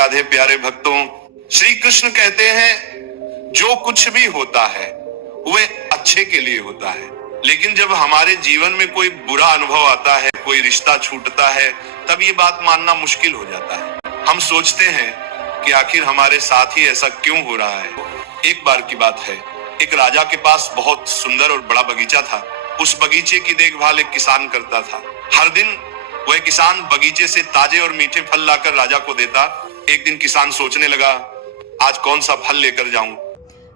राधे प्यारे भक्तों, श्री कृष्ण कहते हैं जो कुछ भी होता है वह अच्छे के लिए होता है। लेकिन जब हमारे जीवन में कोई बुरा अनुभव आता है, कोई रिश्ता छूटता है, तब ये बात मानना मुश्किल हो जाता है। हम सोचते हैं कि आखिर हमारे साथ ही ऐसा क्यों हो रहा है। एक बार की बात है, एक राजा के पास बहुत सुंदर और बड़ा बगीचा था। उस बगीचे की देखभाल एक किसान करता था। हर दिन वह किसान बगीचे से ताजे और मीठे फल लाकर राजा को देता। एक दिन किसान सोचने लगा, आज कौन सा फल लेकर जाऊं।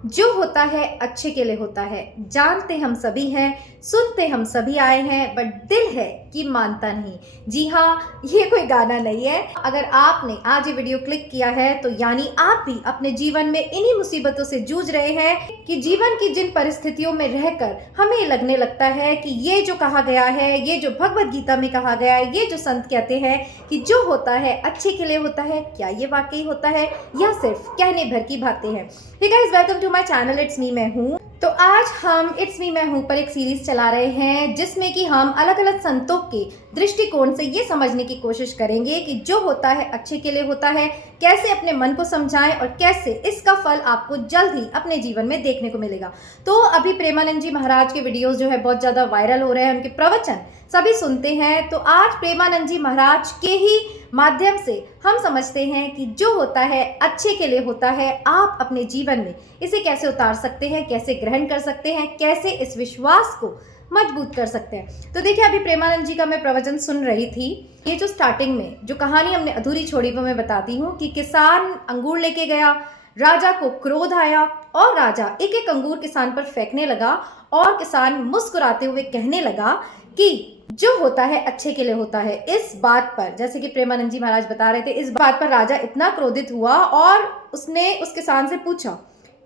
जो होता है अच्छे के लिए होता है। जानते हम सभी हैं, सुनते हम सभी आए हैं, बट दिल है कि मानता नहीं। जी हाँ, ये कोई गाना नहीं है। अगर आपने आज ये वीडियो क्लिक किया है तो यानी आप भी अपने जीवन में इन्हीं मुसीबतों से जूझ रहे हैं कि जीवन की जिन परिस्थितियों में रहकर हमें लगने लगता है कि ये जो कहा गया है, ये जो भगवत गीता में कहा गया है, ये जो संत कहते हैं कि जो होता है अच्छे के लिए होता है, क्या ये वाकई होता है या सिर्फ कहने भर की बातें हैं। Hey guys, welcome to my channel it's me मैं हूँ। तो आज हम इट्स मी मैं हूँ पर एक सीरीज चला रहे हैं जिसमें कि हम अलग अलग संतों के दृष्टिकोण से ये समझने की कोशिश करेंगे कि जो होता है अच्छे के लिए होता है, कैसे अपने मन को समझाएं और कैसे इसका फल आपको जल्द ही अपने जीवन में देखने को मिलेगा। तो अभी प्रेमानंद जी महाराज के वीडियोस जो है बहुत ज़्यादा वायरल हो रहे हैं, उनके प्रवचन सभी सुनते हैं। तो आज प्रेमानंद जी महाराज के ही माध्यम से हम समझते हैं कि जो होता है अच्छे के लिए होता है, आप अपने जीवन में इसे कैसे उतार सकते हैं, कैसे ग्रहण कर सकते हैं, कैसे इस विश्वास को मजबूत कर सकते हैं। तो देखिए, अभी प्रेमानंद जी का मैं प्रवचन सुन रही थी। ये जो स्टार्टिंग में जो कहानी हमने अधूरी छोड़ी वो मैं बताती हूँ कि किसान अंगूर लेके गया, राजा को क्रोध आया और राजा एक एक अंगूर किसान पर फेंकने लगा और किसान मुस्कुराते हुए कहने लगा कि जो होता है अच्छे के लिए होता है। इस बात पर, जैसे कि प्रेमानंद जी महाराज बता रहे थे, इस बात पर राजा इतना क्रोधित हुआ और उसने उस किसान से पूछा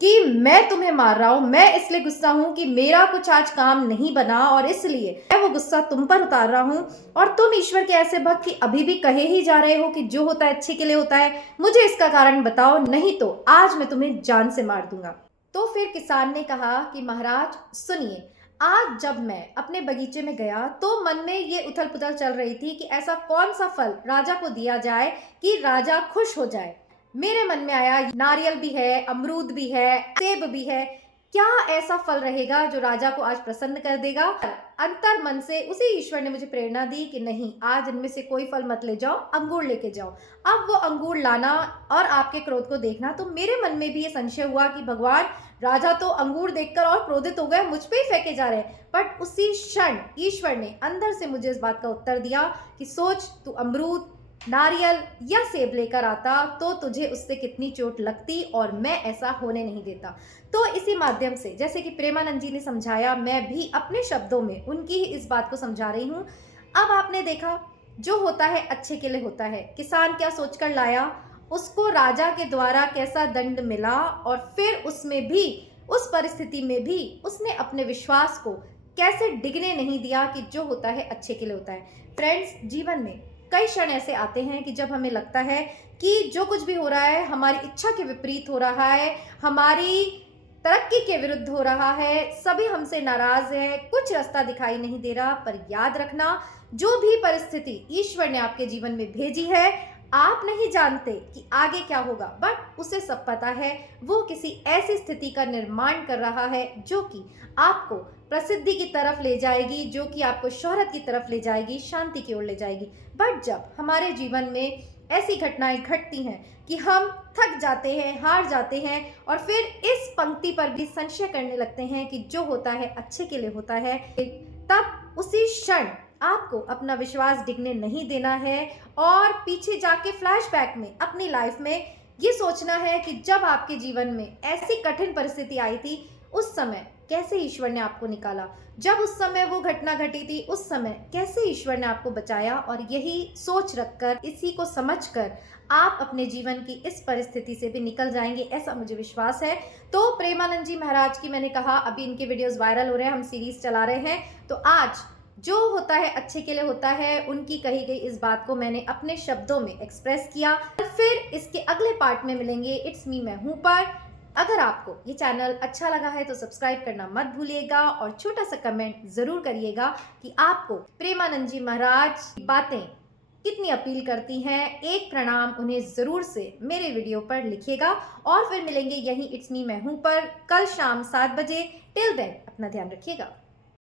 कि मैं तुम्हें मार रहा हूं, मैं इसलिए गुस्सा हूं कि मेरा कुछ आज काम नहीं बना और इसलिए मैं वो गुस्सा तुम पर उतार रहा हूं, और तुम ईश्वर के ऐसे भक्त कि अभी भी कहे ही जा रहे हो कि जो होता है अच्छे के लिए होता है। मुझे इसका कारण बताओ, नहीं तो आज मैं तुम्हें जान से मार दूंगा। तो फिर किसान ने कहा कि महाराज सुनिए, आज जब मैं अपने बगीचे में गया तो मन में ये उथल पुथल चल रही थी कि ऐसा कौन सा फल राजा को दिया जाए कि राजा खुश हो जाए। मेरे मन में आया, नारियल भी है, अमरूद भी है, सेब भी है, क्या ऐसा फल रहेगा जो राजा को आज प्रसन्न कर देगा। अंतर मन से उसी ईश्वर ने मुझे प्रेरणा दी कि नहीं, आज इनमें से कोई फल मत ले जाओ, अंगूर लेके जाओ। अब वो अंगूर लाना और आपके क्रोध को देखना, तो मेरे मन में भी ये संशय हुआ कि भगवान, राजा तो अंगूर देखकर और क्रोधित हो गए, मुझ पे ही फेंके जा रहे हैं। बट उसी क्षण ईश्वर ने अंदर से मुझे इस बात का उत्तर दिया कि सोच, तू अमरूद, नारियल या सेब लेकर आता तो तुझे उससे कितनी चोट लगती, और मैं ऐसा होने नहीं देता। तो इसी माध्यम से, जैसे कि प्रेमानंद जी ने समझाया, मैं भी अपने शब्दों में उनकी ही इस बात को समझा रही हूँ। अब आपने देखा, जो होता है अच्छे के लिए होता है। किसान क्या सोचकर लाया, उसको राजा के द्वारा कैसा दंड मिला, और फिर उसमें भी, उस परिस्थिति में भी उसने अपने विश्वास को कैसे डिगने नहीं दिया कि जो होता है अच्छे के लिए होता है। फ्रेंड्स, जीवन में कई क्षण ऐसे आते हैं कि जब हमें लगता है कि जो कुछ भी हो रहा है हमारी इच्छा के विपरीत हो रहा है, हमारी तरक्की के विरुद्ध हो रहा है, सभी हमसे नाराज हैं, कुछ रास्ता दिखाई नहीं दे रहा। पर याद रखना, जो भी परिस्थिति ईश्वर ने आपके जीवन में भेजी है, आप नहीं जानते कि आगे क्या होगा, बट उसे सब पता है। वो किसी ऐसी स्थिति का निर्माण कर रहा है जो कि आपको प्रसिद्धि की तरफ ले जाएगी, जो कि आपको शोहरत की तरफ ले जाएगी, शांति की ओर ले जाएगी। बट जब हमारे जीवन में ऐसी घटनाएं घटती हैं कि हम थक जाते हैं, हार जाते हैं, और फिर इस पंक्ति पर भी संशय करने लगते हैं कि जो होता है अच्छे के लिए होता है, तब उसी क्षण आपको अपना विश्वास डिगने नहीं देना है और पीछे जाके फ्लैशबैक में अपनी लाइफ में ये सोचना है कि जब आपके जीवन में ऐसी कठिन परिस्थिति आई थी, उस समय कैसे ईश्वर ने आपको निकाला, जब उस समय वो घटना घटी थी, उस समय कैसे ईश्वर ने आपको बचाया। और यही सोच रखकर, इसी को समझकर आप अपने जीवन की इस परिस्थिति से भी निकल जाएंगे, ऐसा मुझे विश्वास है। तो प्रेमानंद जी महाराज की मैंने कहा, अभी इनके वीडियोस वायरल हो रहे हैं, हम सीरीज चला रहे हैं। तो आज जो होता है अच्छे के लिए होता है, उनकी कही गई इस बात को मैंने अपने शब्दों में एक्सप्रेस किया। फिर इसके अगले पार्ट में मिलेंगे इट्स मी मैं हूं पर। अगर आपको ये चैनल अच्छा लगा है तो सब्सक्राइब करना मत भूलिएगा और छोटा सा कमेंट जरूर करिएगा कि आपको प्रेमानंद जी महाराज की बातें कितनी अपील करती हैं, एक प्रणाम उन्हें ज़रूर से मेरे वीडियो पर लिखिएगा। और फिर मिलेंगे यहीं इट्स मी मैं हूँ पर कल शाम 7 बजे। टिल देन अपना ध्यान रखिएगा।